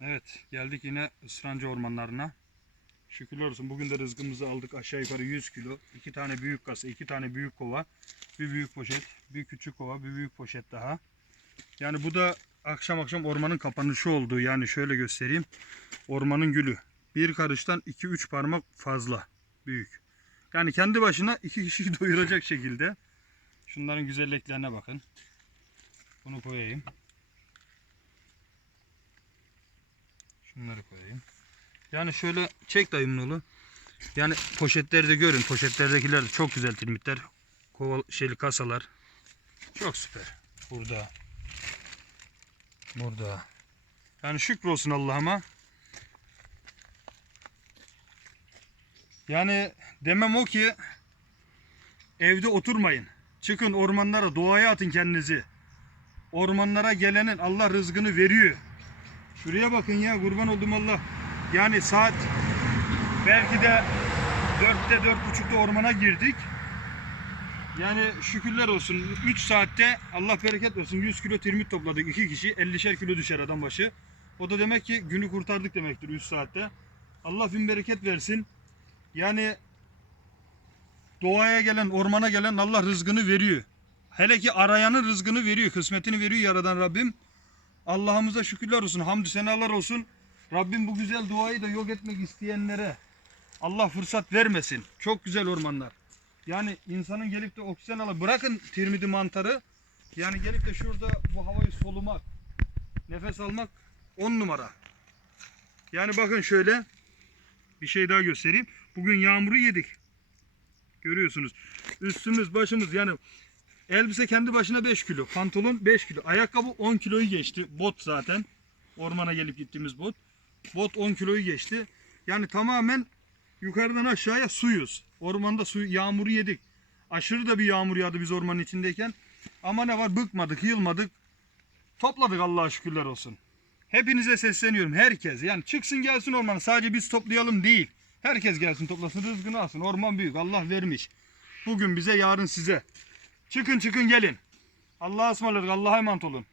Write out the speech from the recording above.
Evet geldik yine ısrancı ormanlarına. Şükürler olsun bugün de rızkımızı aldık aşağı yukarı 100 kilo. 2 tane büyük kasa, 2 tane büyük kova, bir büyük poşet, bir küçük kova, bir büyük poşet daha. Yani bu da akşam akşam ormanın kapanışı olduğu yani şöyle göstereyim. Ormanın gülü. Bir karıştan 2-3 parmak fazla büyük. Yani kendi başına iki kişiyi doyuracak şekilde. Şunların güzelliklerine bakın. Bunu koyayım. Şunları koyayım. Yani şöyle çek dayımın oğlu. Yani poşetleri de görün. Poşetlerdekiler de çok güzel tirmitler. Kova şeyli kasalar. Çok süper. Burada. Burada. Yani şükür olsun Allah'ıma. Yani demem o ki evde oturmayın. Çıkın ormanlara, doğaya atın kendinizi. Ormanlara gelenin Allah rızkını veriyor. Şuraya bakın ya kurban oldum Allah. Yani saat belki de dörtte dört buçukta ormana girdik. Yani şükürler olsun 3 saatte Allah bereket versin 100 kilo tirmit topladık 2 kişi 50'şer kilo düşer adam başı. O da demek ki günü kurtardık demektir 3 saatte. Allah bin bereket versin. Yani doğaya gelen ormana gelen Allah rızkını veriyor. Hele ki arayanın rızkını veriyor kısmetini veriyor yaradan Rabbim. Allah'ımıza şükürler olsun, hamdü senalar olsun. Rabbim bu güzel duayı da yok etmek isteyenlere Allah fırsat vermesin. Çok güzel ormanlar. Yani insanın gelip de oksijen alıp bırakın tirmidi mantarı. Yani gelip de şurada bu havayı solumak, nefes almak on numara. Yani bakın şöyle bir şey daha göstereyim. Bugün yağmuru yedik. Görüyorsunuz. Üstümüz, başımız yani Elbise kendi başına 5 kilo. Pantolon 5 kilo. Ayakkabı 10 kiloyu geçti. Bot zaten. Ormana gelip gittiğimiz bot. Bot 10 kiloyu geçti. Yani tamamen yukarıdan aşağıya suyuz. Ormanda su yağmuru yedik. Aşırı da bir yağmur yağdı biz ormanın içindeyken. Ama ne var bıkmadık, yılmadık. Topladık Allah'a şükürler olsun. Hepinize sesleniyorum. Herkes yani çıksın gelsin ormana. Sadece biz toplayalım değil. Herkes gelsin toplasın rızkını alsın. Orman büyük. Allah vermiş. Bugün bize yarın size. Çıkın çıkın gelin. Allah'a ısmarladık. Allah'a emanet olun.